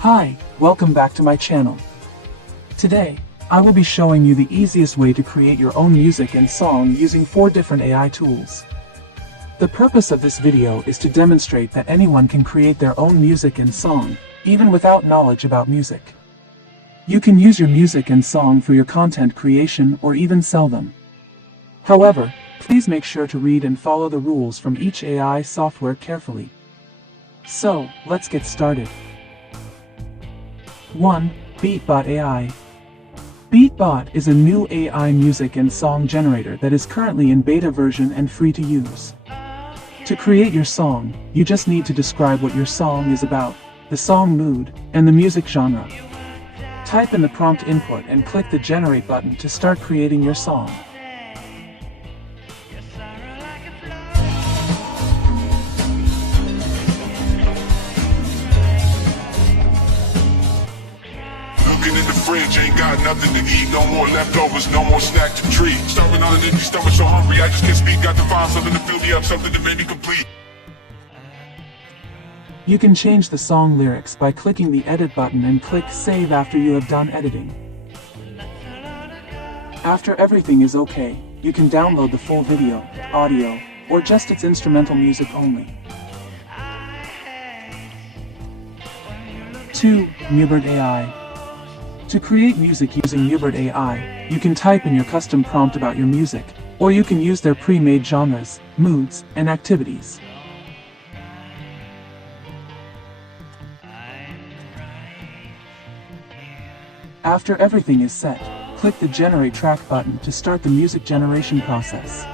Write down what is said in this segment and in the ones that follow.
Hi, welcome back to my channel. Today, I will be showing you the easiest way to create your own music and song using 4 different AI tools. The purpose of this video is to demonstrate that anyone can create their own music and song, even without knowledge about music. You can use your music and song for your content creation or even sell them. However, please make sure to read and follow the rules from each AI software carefully. So, let's get started. 1. Beatbot AI. Beatbot is a new AI music and song generator that is currently in beta version and free to use. To create your song, you just need to describe what your song is about, the song mood, and the music genre. Type in the prompt input and click the Generate button to start creating your song. Looking in the fridge, ain't got nothing to eat. No more leftovers, no more snack to treat. Starving on an empty stomach, so hungry I just can't speak. Got to find something to fill me up, something to make me complete. You can change the song lyrics by clicking the Edit button and click Save after you have done editing. After everything is okay, you can download the full video, audio, or just its instrumental music only. 2. Mubert AI. To create music using Mubert AI, you can type in your custom prompt about your music, or you can use their pre-made genres, moods, and activities. After everything is set, click the Generate Track button to start the music generation process.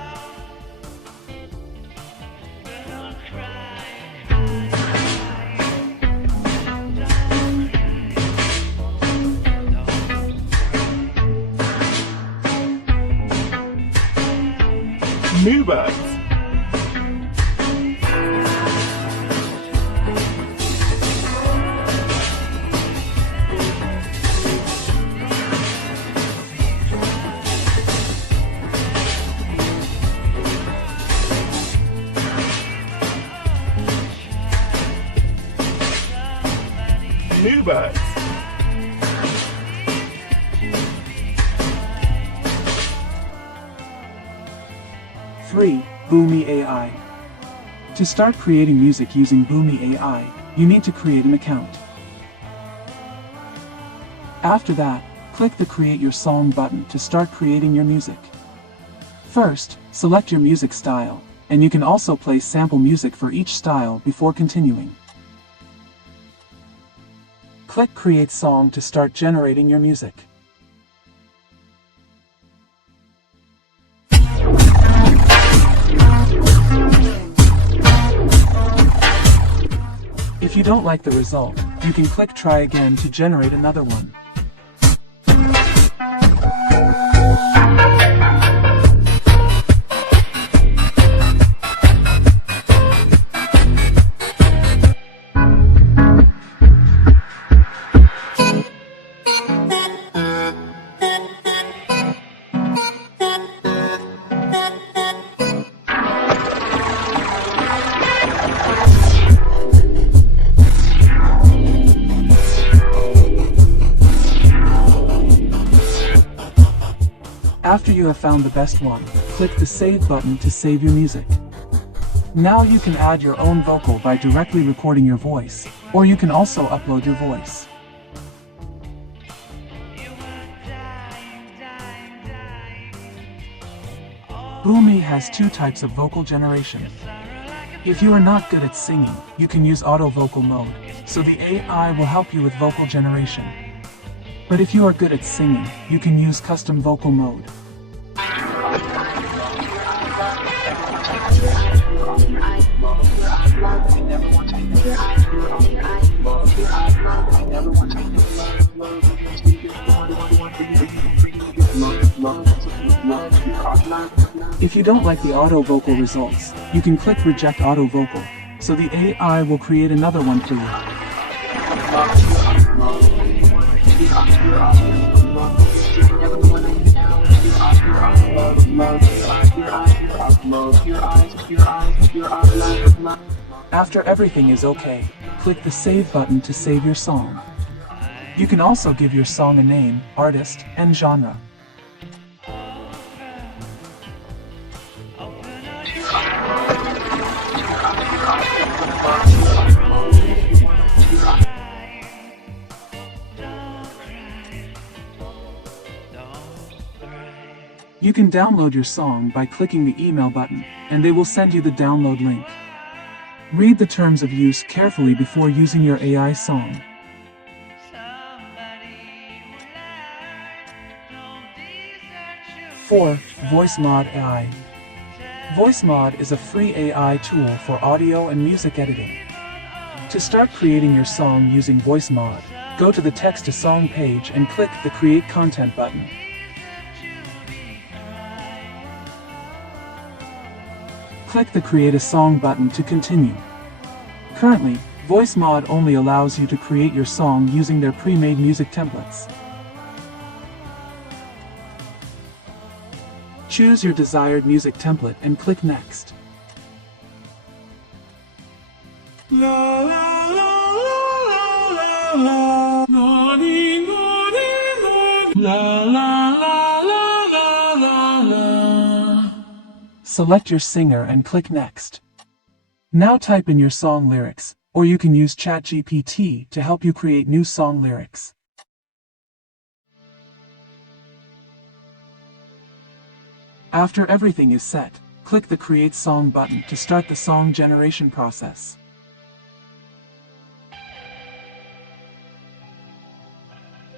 Mubert. Mubert. 3. Boomy AI. To start creating music using Boomy AI, you need to create an account. After that, click the Create Your Song button to start creating your music. First, select your music style, and you can also play sample music for each style before continuing. Click Create Song to start generating your music. If you don't like the result, you can click Try Again to generate another one. After you have found the best one, click the Save button to save your music. Now you can add your own vocal by directly recording your voice, or you can also upload your voice. Boomy has 2 types of vocal generation. If you are not good at singing, you can use auto vocal mode, so the AI will help you with vocal generation. But if you are good at singing, you can use custom vocal mode. If you don't like the auto vocal results, you can click Reject Auto Vocal, so the AI will create another one for you. After everything is okay, click the Save button to save your song. You can also give your song a name, artist, and genre. You can download your song by clicking the email button, and they will send you the download link. Read the terms of use carefully before using your AI song. Four, Mubert AI. Mubert is a free AI tool for audio and music editing. To start creating your song using Mubert, go to the Text to Song page and click the Create Content button. Click the Create a Song button to continue. Currently, Mubert only allows you to create your song using their pre-made music templates. Choose your desired music template and click Next. La la la la la la la la la la la. Select your singer and click Next. Now type in your song lyrics, or you can use ChatGPT to help you create new song lyrics. After everything is set, click the Create Song button to start the song generation process.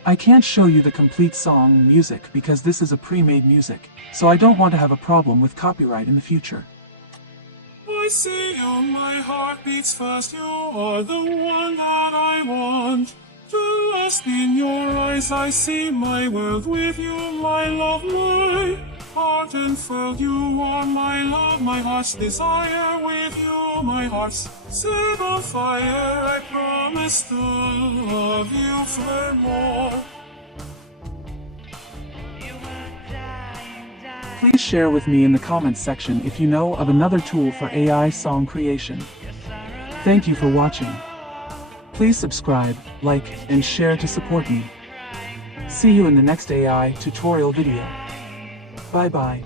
I can't show you the complete song music because this is a pre-made music, so I don't want to have a problem with copyright in the future. I see you, my heart beats fast, you are the one that I want. To lost in your eyes, I see my world with you, my love, my heart unfurled. You are my love, my heart's desire. With you, my heart's set on fire. I promise to love you forevermore. Please share with me in the comments section if you know of another tool for AI song creation. Thank you for watching. Please subscribe, like, and share to support me. See you in the next AI tutorial video. Bye bye.